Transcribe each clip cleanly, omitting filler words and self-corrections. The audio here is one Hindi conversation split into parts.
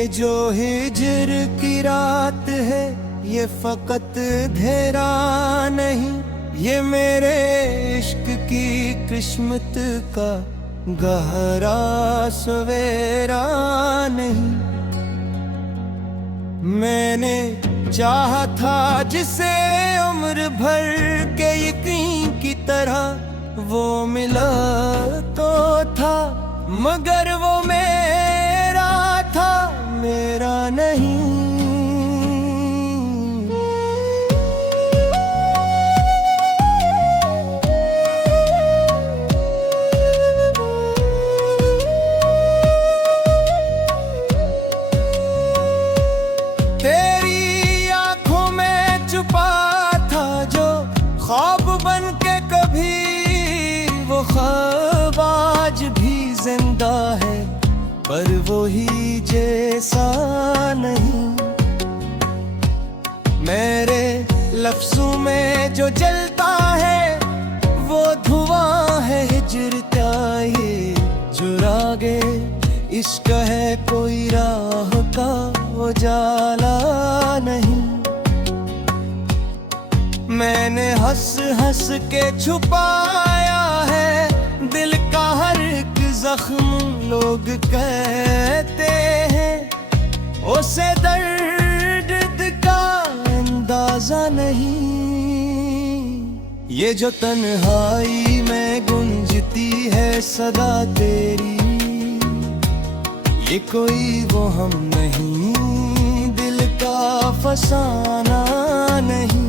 ये जो हिजर की रात है ये फकत अंधेरा नहीं, ये मेरे इश्क की किस्मत का गहरा सवेरा नहीं। मैंने चाहा था जिसे उम्र भर के यकीन की तरह, वो मिला तो था मगर वो मेरा था, मेरा नहीं। तेरी आंखों में छुपा था जो ख्वाब बन के कभी, वो ख्वाब आज भी जिंदा है पर वो ही जैसा नहीं। मेरे लफ्जों में जो जलता है वो धुआं है हिजर का, ये जो रागे इश्क है कोई राह का उजाला नहीं। मैंने हंस हंस के छुपाया है दिल का हर एक जख्म, लोग कहते हैं उसे दर्द का अंदाजा नहीं। ये जो तन्हाई में गूंजती है सदा तेरी, ये कोई वो हम नहीं, दिल का फसाना नहीं।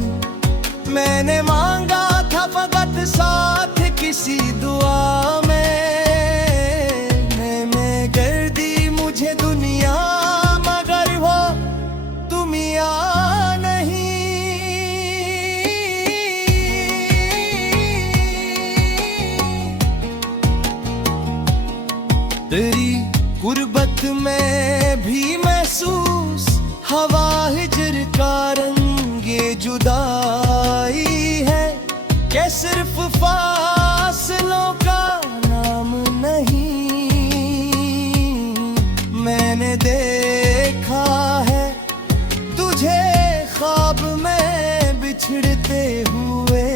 मैंने मांगा था फकत साथ किसी दुआ में, मैं गर्दी मुझे दुनिया मगर वो तुम या नहीं। तेरी गुर्बत में भी महसूस हवा हिजर का रंग, ये जुदाई है कि सिर्फ फासलों का नाम नहीं। मैंने देखा है तुझे ख्वाब में बिछड़ते हुए,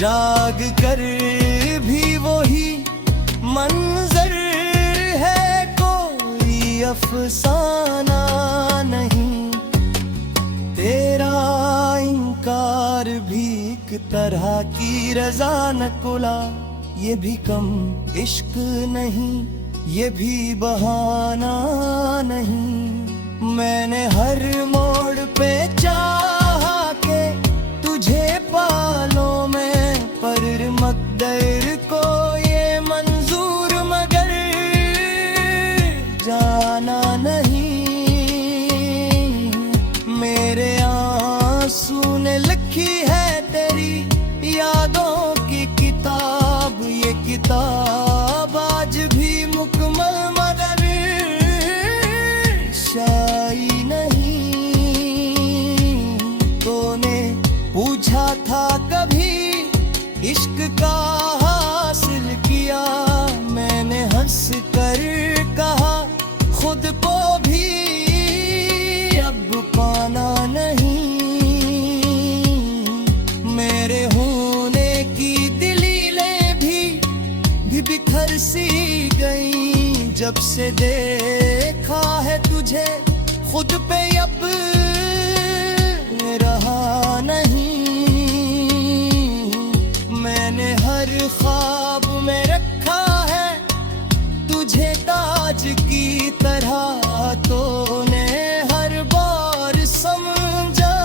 जाग कर भी वही मंजर है कोई अफसाना नहीं। तेरा इनकार भी एक तरह की रजा नकुला, ये भी कम इश्क नहीं, ये भी बहाना नहीं। मैंने हर मोड़ पे चाहा के तुझे पालों में, पर मकदर को ये मंजूर मगर जाना नहीं। मेरे आंसू ने लिखी है तेरी यादों की किताब, ये किताब आज भी मुकम्मल मगर शाई नहीं। तूने पूछा था कभी इश्क का हासिल किया, मैंने हंस कर कहा खुद को भी अब पाना नहीं। मेरे होने की दलीलें भी बिखर सी गई, जब से देखा है तुझे खुद पे अब रहा नहीं। मैंने हर ख्वाब में रखा है तुझे ताज की तरह, तूने हर बार समझा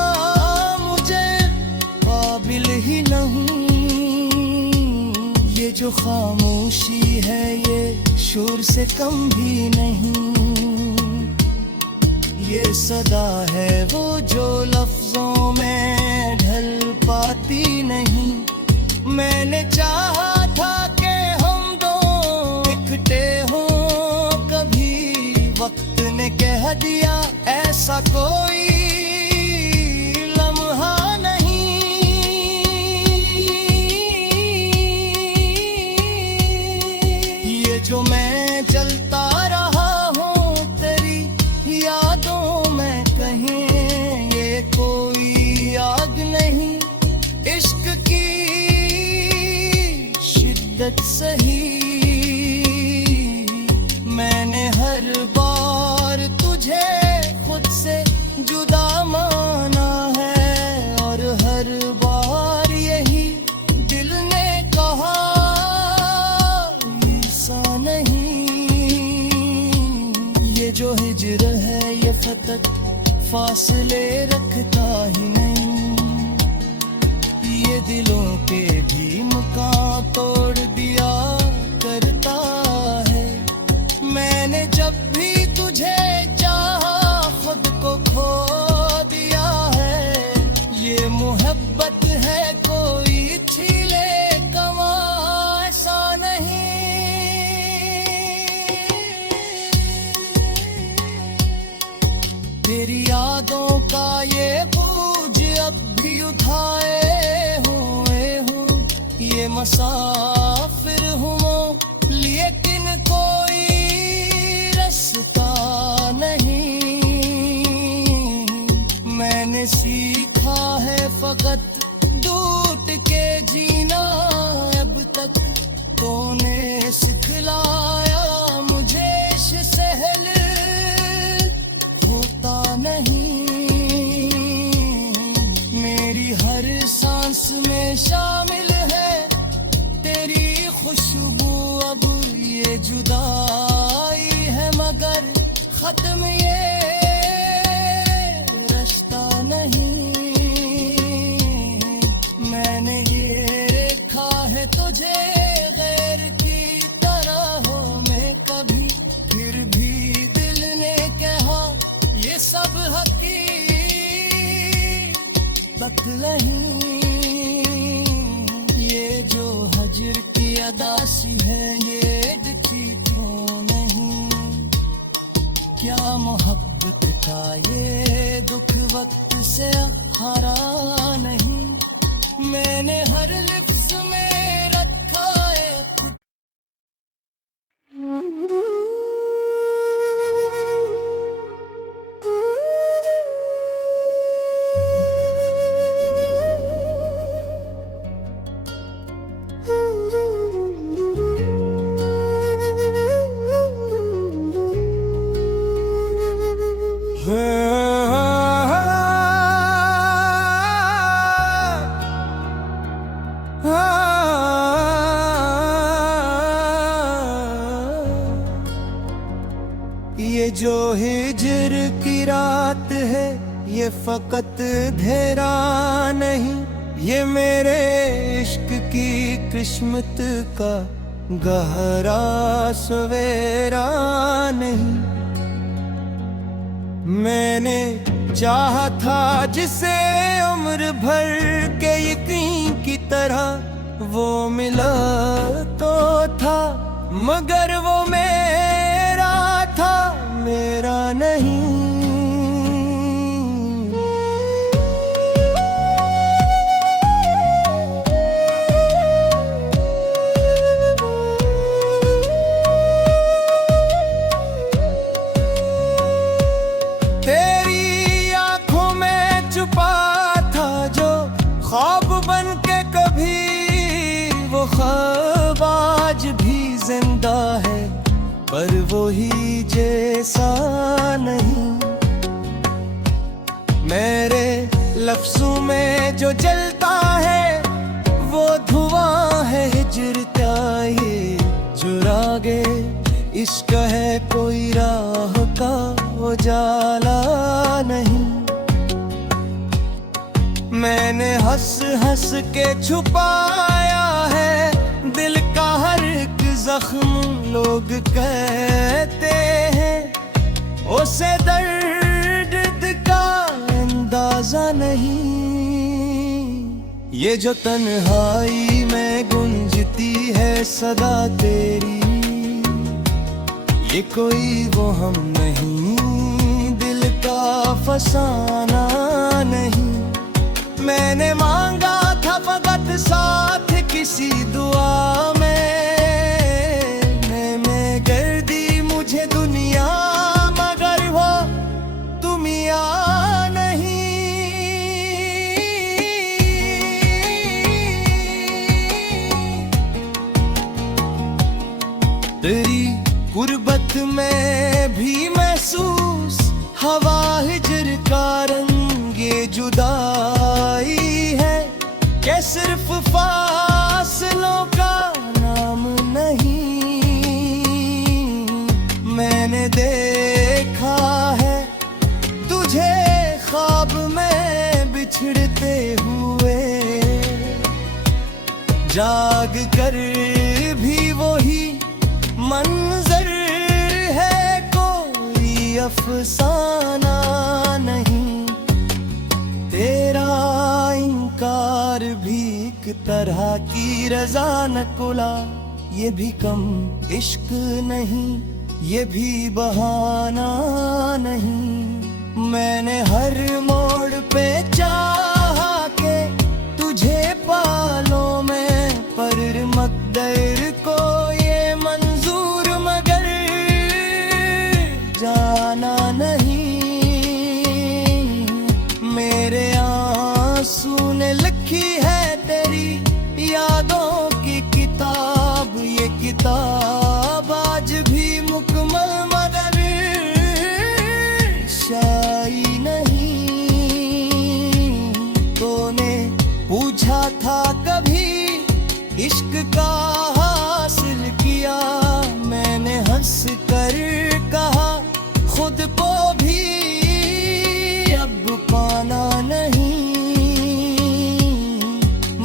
मुझे काबिल ही नहीं। ये जो खामोशी है ये शोर से कम भी नहीं, ये सदा है वो जो लफ्जों में ढल पाती नहीं। मैंने चाहा था कि हम दो इकट्ठे हों कभी, वक्त ने कह दिया ऐसा कोई लम्हा नहीं। ये जो मैं चलता रहा हूँ शिद्दत सही। मैंने हर बार तुझे खुद से जुदा माना है, और हर बार यही दिल ने कहा ऐसा नहीं। ये जो हिज्र है ये फतक फासले रखता ही नहीं, ये दिलों के भी मकान तोड़ दिया करता है। मैंने जब भी तुझे चाहा खुद को खो दिया है। ये मोहब्बत है कोई छीले कमा ऐसा नहीं। तेरी यादों का ये बोझ अब भी उठाए हुए हूँ। ये मुसाफिर हूँ लेकिन कोई रास्ता नहीं। मैंने सीखा है फकत डूट के जीना अब तक। तूने सिखलाया मुझे सहल होता नहीं। मेरी हर सांस में शामिल है तेरी खुशबू। अब ये जुदाई है मगर खत्म ये रास्ता नहीं। मैंने ये देखा है तुझे गैर की तरह में कभी, फिर भी दिल ने कहा ये सब हकीकत नहीं। ये जो हजर की अदासी है ये दिखी क्यों नहीं। क्या मोहब्बत का ये दुख वक्त से हारा नहीं। मैंने हर लिफ्ज़ में रखा है ये जो हिज्र की रात है ये फकत धेरा नहीं। ये मेरे इश्क की किस्मत का गहरा सवेरा नहीं। मैंने चाहा था जिसे उम्र भर के यकीन की तरह वो मिला तो था, मगर वो मेरा था मेरा नहीं। तेरी आंखों में छुपा था जो ख्वाब बन के कभी, वो ख्वाब आज भी जिंदा है पर वो ही जैसा नहीं। मेरे लफ्जों में जो जलता है वो धुआं है हिज्र का ये जुरागे। इश्क है कोई राह का उजाला नहीं। मैंने हंस हंस के छुपाया है दिल का हर एक जख्म। लोग कहते हैं उसे दर्द का अंदाजा नहीं। ये जो तन्हाई में गूंजती है सदा तेरी, ये कोई वो हम नहीं, दिल का फसाना नहीं। मैंने मांगा था फकत साथ किसी दुआ में गर्दी मुझे दुनिया, मगर वो तुम या नहीं। तेरी गुर्बत में भी महसूस हवा हिजर का रंग ये जुदाई है कि सिर्फ फासलों का नाम नहीं। मैंने देखा है तुझे ख्वाब में बिछड़ते हुए, जाग कर भी वही मंजर है, कोई अफसाना नहीं। तेरा इनकार भी एक तरह की रजा नकुला, ये भी कम इश्क नहीं, ये भी बहाना नहीं। मैंने हर मोड़ पे चाहा के तुझे पालों में, पर मकदर को ये मंजूर मगर जाना नहीं। मेरे आंसू ने लिखी है तेरी यादों की किताब, ये किताब आज भी मुकम्मल मगर शाई नहीं। तूने पूछा था कभी इश्क का हासिल किया, मैंने हंस कर कहा खुद को भी अब पाना नहीं।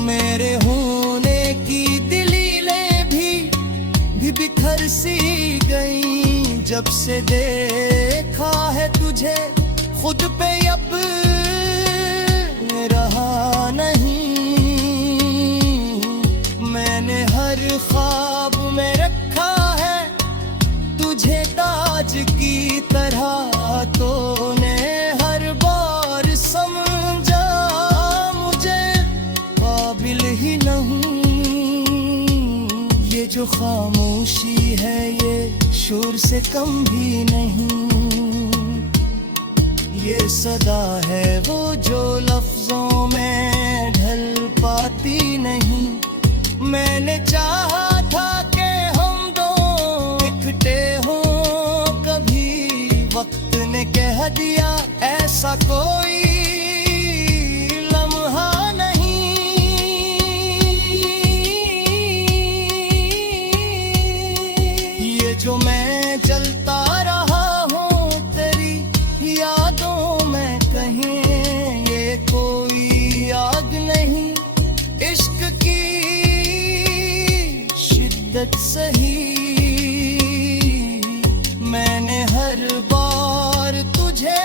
मेरे होने की दलीलें भी बिखर सी गई, जब से देखा है तुझे खुद पे अब रहा नहीं। मैंने हर ख्वाब में रखा है तुझे ताज की तरह, तूने हर बार समझा मुझे काबिल ही नहीं। ये जो खामोशी है ये शोर से कम भी नहीं, ये सदा है वो जो लफ्जों में ढल पाती नहीं। मैंने चाहा था कि हम दो इकट्ठे हों कभी, वक्त ने कह दिया ऐसा कोई लम्हा नहीं। ये जो मैं चलता रहा हूँ तेरी यादों में कहीं, ये कोई आग नहीं इश्क की शिद्दत सही। मैंने हर बार तुझे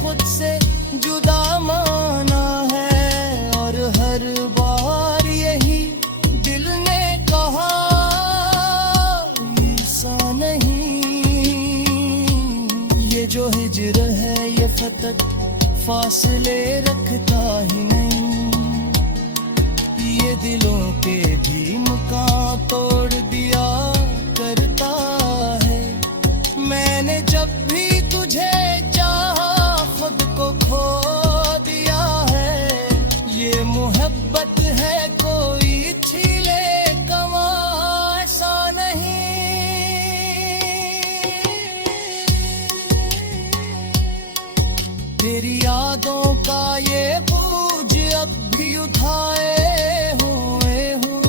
खुद से जुदा माना है, और हर बार यही दिल ने कहा ऐसा नहीं। ये जो हिजर है ये फतक फासले रखता ही नहीं, ये दिलों के भी मुकाम तोड़ दिया करता है। मैंने जब भी तुझे चाहा खुद को खो दिया है, ये मोहब्बत है कोई छीले कमा ऐसा नहीं। तेरी यादों का ये बोझ अब भी उठाए हुए हूँ,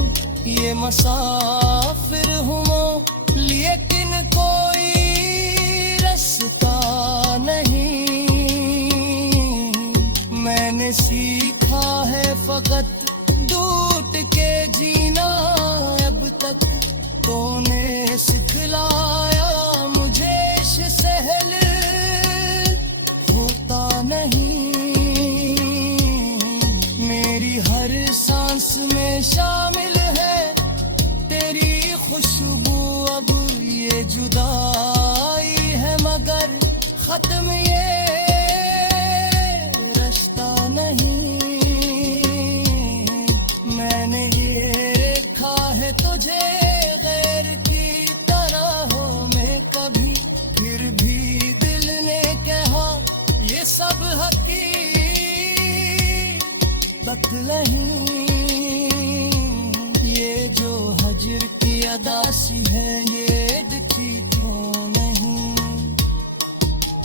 ये मुसाफिर हूँ लेकिन कोई रास्ता नहीं। मैंने सीखा है फकत डूट के जीना, अब तक तूने सिखलाया मुझे सहल होता नहीं। मेरी हर सांस में शामिल है तेरी खुशबू, अब ये जुदाई है मगर खत्म ये रास्ता नहीं। मैंने ये देखा है तुझे गैर की तरह में कभी, फिर भी दिल ने कहा ये सब हकीकत नहीं। ये जो हजर की अदा उदासी है ये दिखी क्यों नहीं,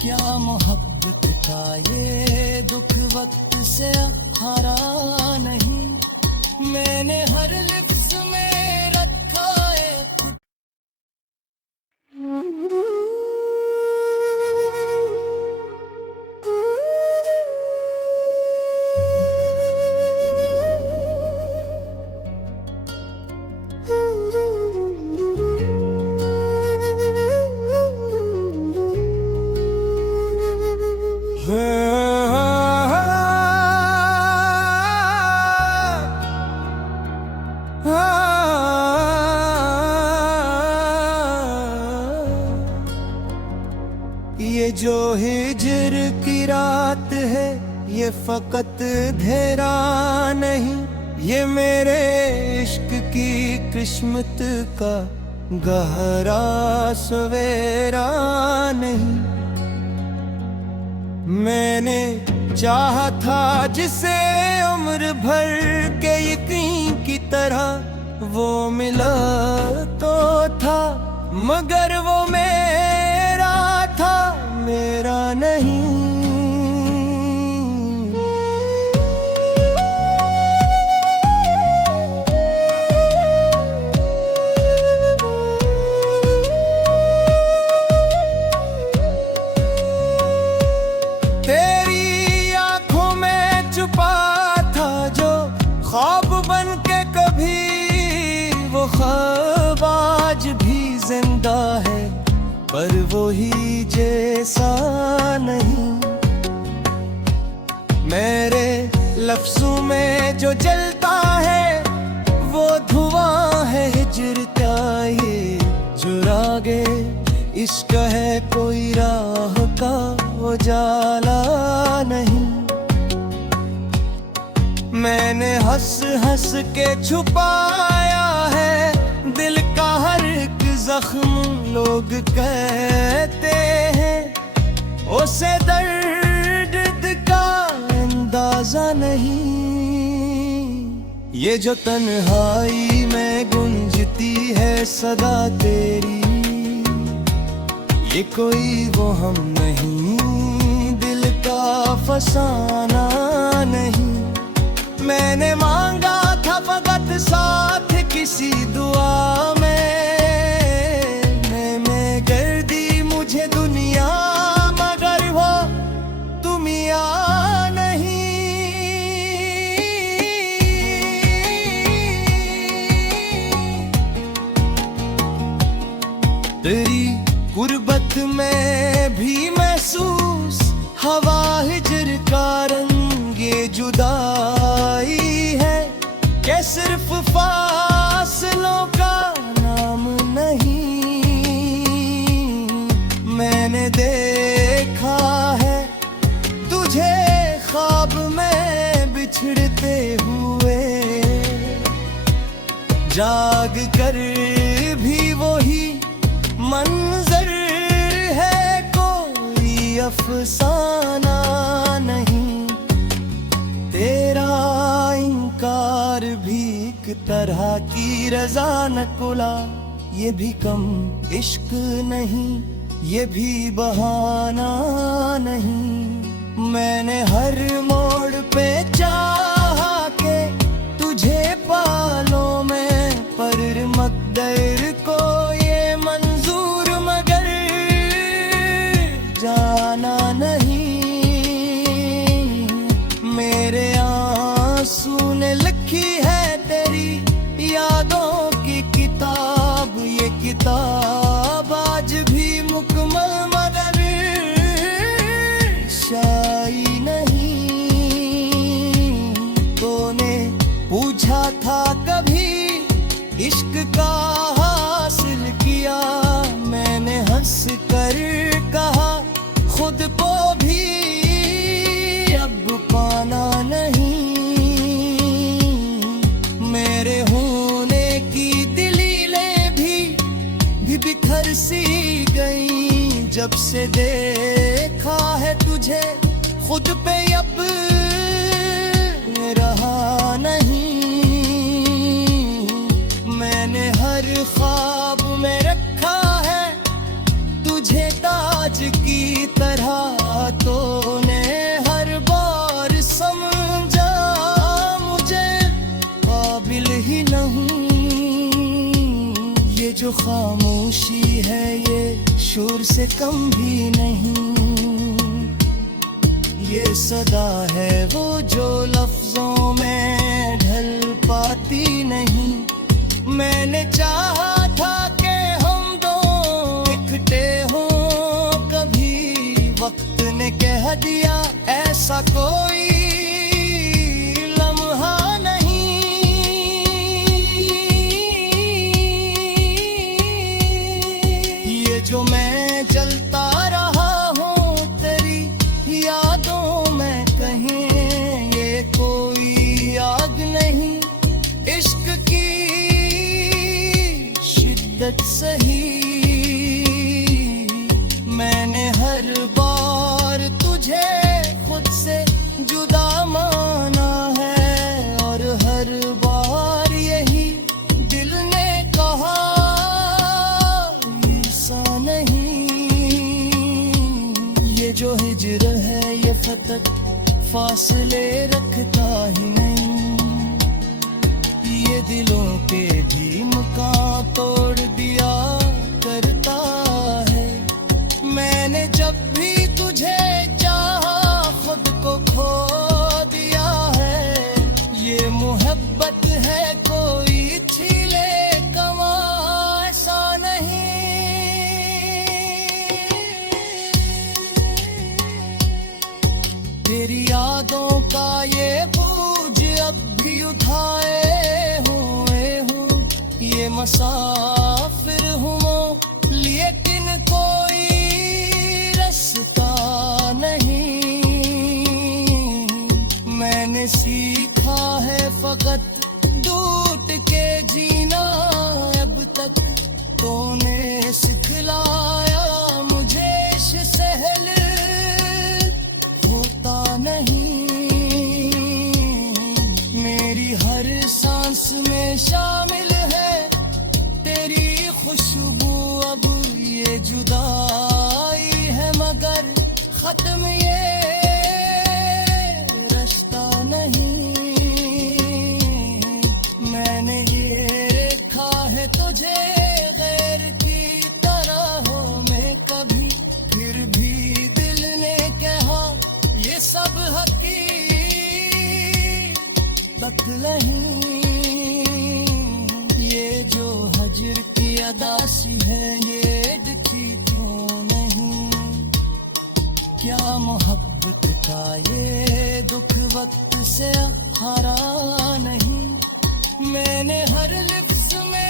क्या मोहब्बत का ये दुख वक्त से हारा नहीं। मैंने हर लिफ्ज़ में रखा है ये जो हिजर की रात है ये फकत धेरा नहीं, ये मेरे इश्क की किस्मत का गहरा सवेरा नहीं। मैंने चाहा था जिसे उम्र भर के यकीन की तरह वो मिला तो था, मगर वो मेरा था मेरा नहीं। तेरी आंखों में छुपा था जो ख्वाब बन के कभी, वो ख्वाब आज भी जिंदा है पर वो ही जैसा नहीं। मेरे लफ्जों में जो जलता है वो धुआं है हिजर का ये जुरागे, इश्क है कोई राह का उजाला नहीं। मैंने हंस हंस के छुपाया है दिल का हर एक जख्म, लोग कहते हैं उसे दर्द का अंदाजा नहीं। ये जो तन्हाई में गूंजती है सदा तेरी, ये कोई वो हम नहीं, दिल का फसाना नहीं। मैंने मांगा था फकत साथ किसी दुआ में गर्दी मुझे दुनिया, मगर वो तुम या नहीं। तेरी गुर्बत में भी महसूस हवा हिजर का रंग ये जुदाई है, कि सिर्फ फासलों का नाम नहीं। मैंने देखा है तुझे ख्वाब में बिछड़ते हुए, जाग कर भी वही मंजर है कोई अफसाना नहीं। तेरा इनकार भी एक तरह की रजा नकुला, ये भी कम इश्क नहीं, ये भी बहाना नहीं। मैंने हर मोड़ पे चाहा के तुझे पालों में, पर मकदर को ये मंजूर मगर जाना नहीं। मेरे आंसू ने लिखी है तेरी यादों की किताब, ये किताब आज भी मुकम्मल मगर शाई नहीं। तूने पूछा था कभी इश्क का हासिल किया, मैंने हंस कर कहा खुद को भी अब पाना नहीं। मेरे होने की दलीलें भी बिखर सी गई, जब से देखा है तुझे खुद पे अब रहा नहीं। मैंने हर ख्वाब खामोशी है ये शोर से कम भी नहीं। ये सदा है वो जो लफ्जों में ढल पाती नहीं। मैंने चाहा था कि हम दो इकट्ठे हों कभी, वक्त ने कह दिया ऐसा कोई लम्हा नहीं। ये जो मैं चलता रहा हूँ तेरी यादों में कहीं, ये कोई आग नहीं इश्क की शिद्दत सही। मैंने हर बार तुझे खुद से जुदा माना है, और हर बार यही दिल ने कहा ऐसा नहीं। ये जो हिज्र है ये फतक फासले रखता ही नहीं। ये दिलों के भी मकान तोड़ दिया करता है। मैंने जब भी तुझे चाहा खुद को खो दिया है। ये मोहब्बत है कोई छीले कमा ऐसा नहीं। तेरी यादों का ये बोझ अब भी उठाए हुए हूँ। ये मुसाफिर हूँ लेकिन कोई रास्ता नहीं। मैंने सीखा है फकत डूट के जीना अब तक। तूने सिखलाया मुझे सहल होता नहीं। मेरी हर सांस में शामिल है तेरी खुशबू। अब ये जुदाई है मगर खत्म ये रास्ता नहीं। मैंने ये देखा है तुझे गैर की तरह में कभी, फिर भी दिल ने कहा ये सब हकीकत नहीं। ये जो हजर की अदासी है ये दिखी क्यों नहीं। क्या मोहब्बत का ये दुख वक्त से हारा नहीं। मैंने हर लिफ्ज़ में